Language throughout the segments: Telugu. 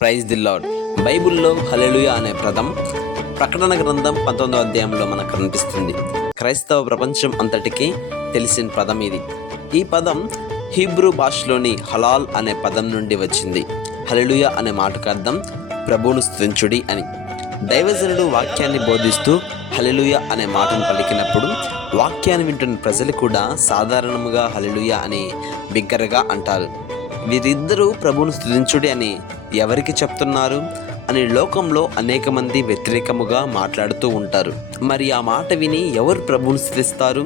Praise the lord. బైబిల్లో హల్లెలూయా అనే పదం ప్రకటన గ్రంథం 19వ అధ్యాయంలో మనకు కనిపిస్తుంది. క్రైస్తవ ప్రపంచం అంతటికీ తెలిసిన పదం ఇది. ఈ పదం హీబ్రూ భాషలోని హలాల్ అనే పదం నుండి వచ్చింది. హల్లెలూయా అనే మాటకు అర్థం ప్రభువును స్తుతించుడి అని. దైవజనుడు వాక్యాన్ని బోధిస్తూ హల్లెలూయా అనే మాటను పలికినప్పుడు వాక్యాన్ని వింటున్న ప్రజలు కూడా సాధారణంగా హల్లెలూయా అని బిగ్గరగా అంటారు. వీరిద్దరూ ప్రభువును స్తుతించుడి అని ఎవరికి చెప్తున్నారు అని లోకంలో అనేక మంది వ్యతిరేకముగా మాట్లాడుతూ ఉంటారు. మరి ఆ మాట విని ఎవరు ప్రభువును స్తుతిస్తారు?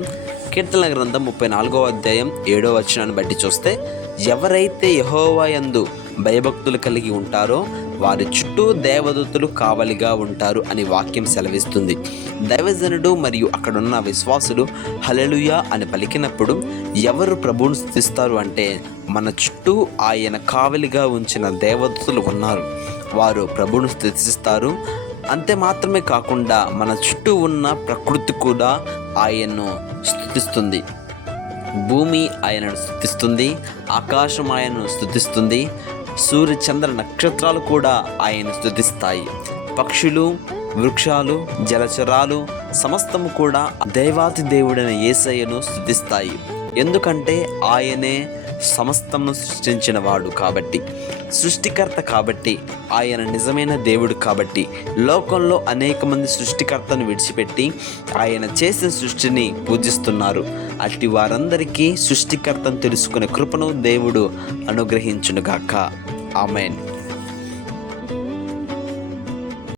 కీర్తనల గ్రంథం 34వ అధ్యాయం 7వ వచనాన్ని బట్టి చూస్తే, ఎవరైతే యెహోవా యందు భయభక్తులు కలిగి ఉంటారో వారి చుట్టూ దేవదూతలు కావలిగా ఉంటారు అని వాక్యం సెలవిస్తుంది. దైవజనుడు మరియు అక్కడున్న విశ్వాసులు హల్లెలూయా అని పలికినప్పుడు ఎవరు ప్రభువును స్తుతిస్తారు అంటే, మన చుట్టూ ఆయన కావలిగా ఉంచిన దేవదూతలు ఉన్నారు. వారు ప్రభువును స్తుతిస్తారు. అంతే మాత్రమే కాకుండా మన చుట్టూ ఉన్న ప్రకృతి కూడా ఆయన్ను స్తుతిస్తుంది. భూమి ఆయనను స్తుతిస్తుంది, ఆకాశం ఆయనను స్తుతిస్తుంది, సూర్య చంద్ర నక్షత్రాలు కూడా ఆయన స్తుతిస్తాయి. పక్షులు, వృక్షాలు, జలచరాలు సమస్తము కూడా దైవాతి దేవుడైన యేసయ్యను స్తుతిస్తాయి. ఎందుకంటే ఆయనే సమస్తమును సృష్టించిన వాడు కాబట్టి, సృష్టికర్త కాబట్టి, ఆయన నిజమైన దేవుడు కాబట్టి. లోకంలో అనేక మంది సృష్టికర్తను విడిచిపెట్టి ఆయన చేసిన సృష్టిని పూజిస్తున్నారు. అట్టి వారందరికీ సృష్టికర్తను తెలుసుకునే కృపను దేవుడు అనుగ్రహించునుగాక. ఆమేన్.